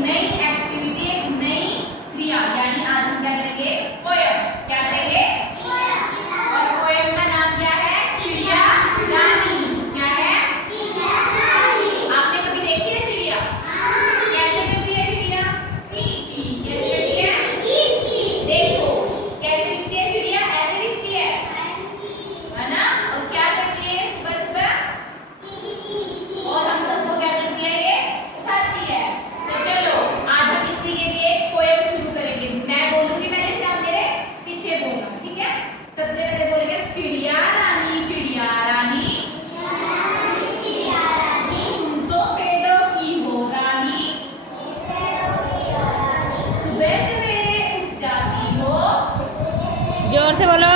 नई एक्टिविटी, एक नई क्रिया, यानी आज हम क्या करेंगे? पोयम। क्या करेंगे? और पोयम का नाम क्या है? चिड़िया रानी। क्या है? आपने कभी देखी है चिड़िया? कैसे करती है चिड़िया? ची ची। कैसे करती है? देखो कैसे दिखती है चिड़िया? ऐसे दिखती है ना? और क्या करती है सुबह सुबह? और हम सबको क्या करती है? ये उठाती है। तो चलो आज हम इसी के लिए एक पोएम शुरू करेंगे। मैं बोलूंगी पहले, फिर आप मेरे पीछे बोलना, ठीक है? सबसे पहले बोलेंगे चिड़िया रानी, चिड़िया रानी, तुम तो पेड़ों की हो रानी, सुबह सवेरे उठ जाती हो। जोर से बोलो।